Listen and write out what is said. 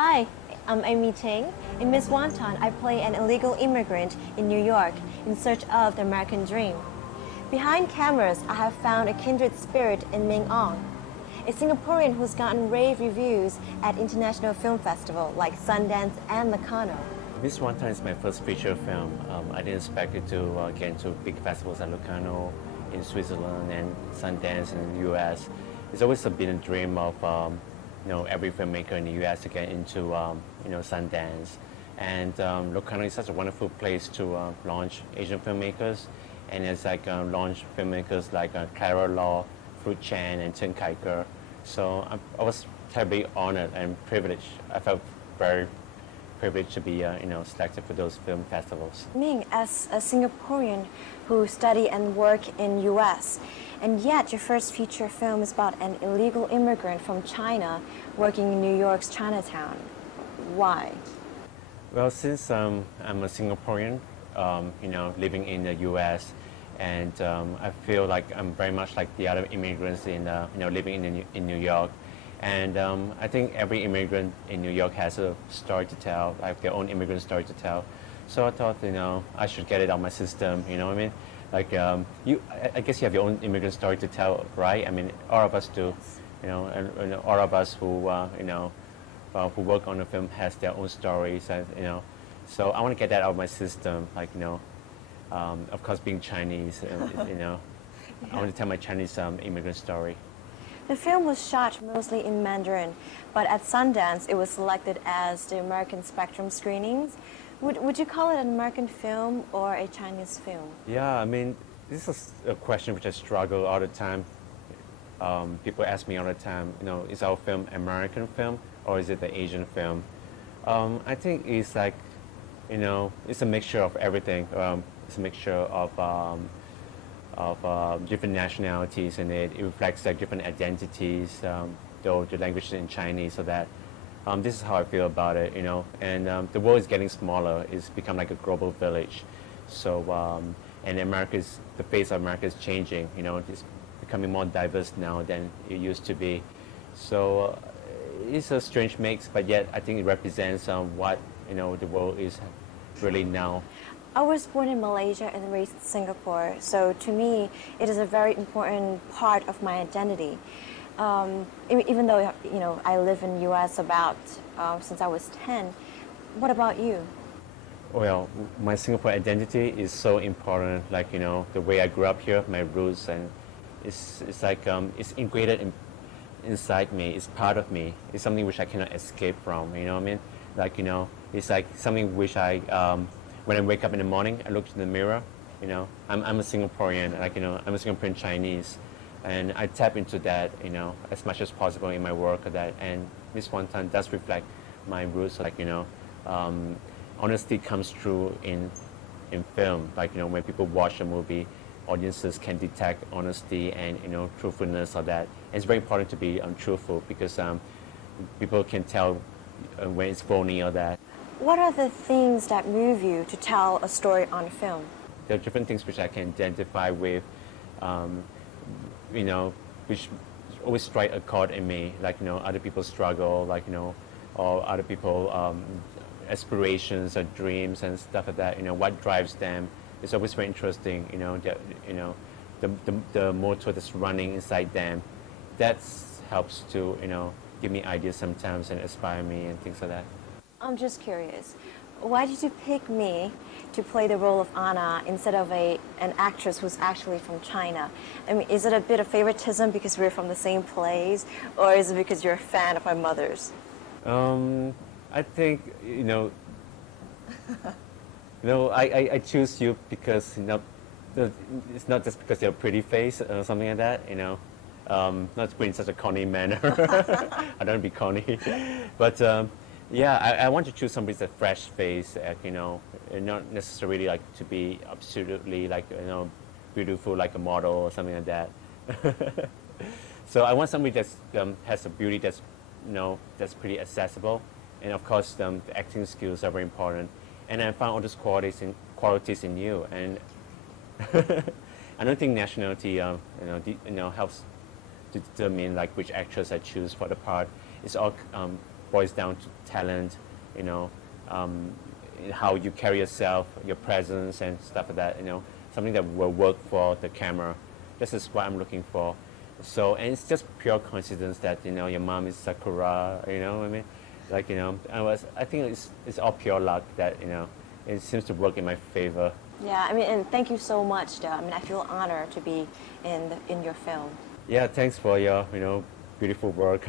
Hi, I'm Amy Ting. In Miss Wanton, I play an illegal immigrant in New York in search of the American dream. Behind cameras, I have found a kindred spirit in Meng Ong, a Singaporean who's gotten rave reviews at international film festivals like Sundance and Locarno. Miss Wanton is my first feature film. I didn't expect it to get into big festivals like Locarno in Switzerland and Sundance in the US. It's always been a dream of every filmmaker in the US to get into Sundance. And Locarno is such a wonderful place to launch Asian filmmakers, and it's like launch filmmakers like Clara Law, Fruit Chan, and Chen Kai-ke. So I was terribly honored and privileged. I felt very privileged to be selected for those film festivals. Ming, as a Singaporean who study and work in US, and yet your first feature film is about an illegal immigrant from China working in New York's Chinatown. Why? Well, since I'm a Singaporean, living in the US, and I feel like I'm very much like the other immigrants living in New York. And I think every immigrant in New York has a story to tell, like their own immigrant story to tell. So I thought, I should get it out of my system, you know what I mean? Like, I guess you have your own immigrant story to tell, right? I mean, all of us do, and all of us who work on the film has their own stories, and, so I want to get that out of my system, like, of course, being Chinese, I want to tell my Chinese immigrant story. The film was shot mostly in Mandarin, but at Sundance it was selected as the American Spectrum screenings. Would you call it an American film or a Chinese film? Yeah, I mean, this is a question which I struggle all the time. People ask me all the time, is our film American film or is it the Asian film? I think it's like, it's a mixture of everything. It's a mixture of different nationalities in it. It reflects like different identities, though the language is in Chinese, so that this is how I feel about it, And the world is getting smaller. It's become like a global village. So, and the face of America is changing, It's becoming more diverse now than it used to be. So it's a strange mix, but yet I think it represents what, the world is really now. I was born in Malaysia and raised in Singapore, so to me, it is a very important part of my identity. Even though I live in the U.S. about since I was 10. What about you? Well, my Singapore identity is so important. Like the way I grew up here, my roots, and it's like it's integrated inside me. It's part of me. It's something which I cannot escape from. You know what I mean? Like it's like something which I. When I wake up in the morning, I look in the mirror, I'm a Singaporean, like, I'm a Singaporean Chinese, and I tap into that, as much as possible in my work, and Miss Wanton does reflect my roots, like, honesty comes through in film, like, when people watch a movie, audiences can detect honesty and, truthfulness of that. And it's very important to be truthful because people can tell when it's phony or that. What are the things that move you to tell a story on film? There are different things which I can identify with, which always strike a chord in me, like, other people's struggle, like, or other people's aspirations or dreams and stuff like that, what drives them. It's always very interesting, the motor that's running inside them. That helps to, give me ideas sometimes and inspire me and things like that. I'm just curious, why did you pick me to play the role of Anna instead of an actress who's actually from China? I mean, is it a bit of favoritism because we're from the same place, or is it because you're a fan of my mother's? I think, I choose you because, it's not just because you're a pretty face or something like that, not to put in such a corny manner. I don't want to be corny, but yeah, I want to choose somebody with a fresh face, not necessarily like to be absolutely like, beautiful like a model or something like that. So I want somebody that has a beauty that's, that's pretty accessible. And of course, the acting skills are very important. And I found all those qualities in you. And I don't think nationality, helps to determine like which actress I choose for the part. It's all boils down to talent, you know, how you carry yourself, your presence and stuff like that, you know, something that will work for the camera. This is what I'm looking for. So, and it's just pure coincidence that, you know, your mom is Sakura, you know what I mean? Like, you know, I think it's all pure luck that, you know, it seems to work in my favor. Yeah, I mean, and thank you so much, though. I mean, I feel honored to be in your film. Yeah, thanks for your, you know, beautiful work.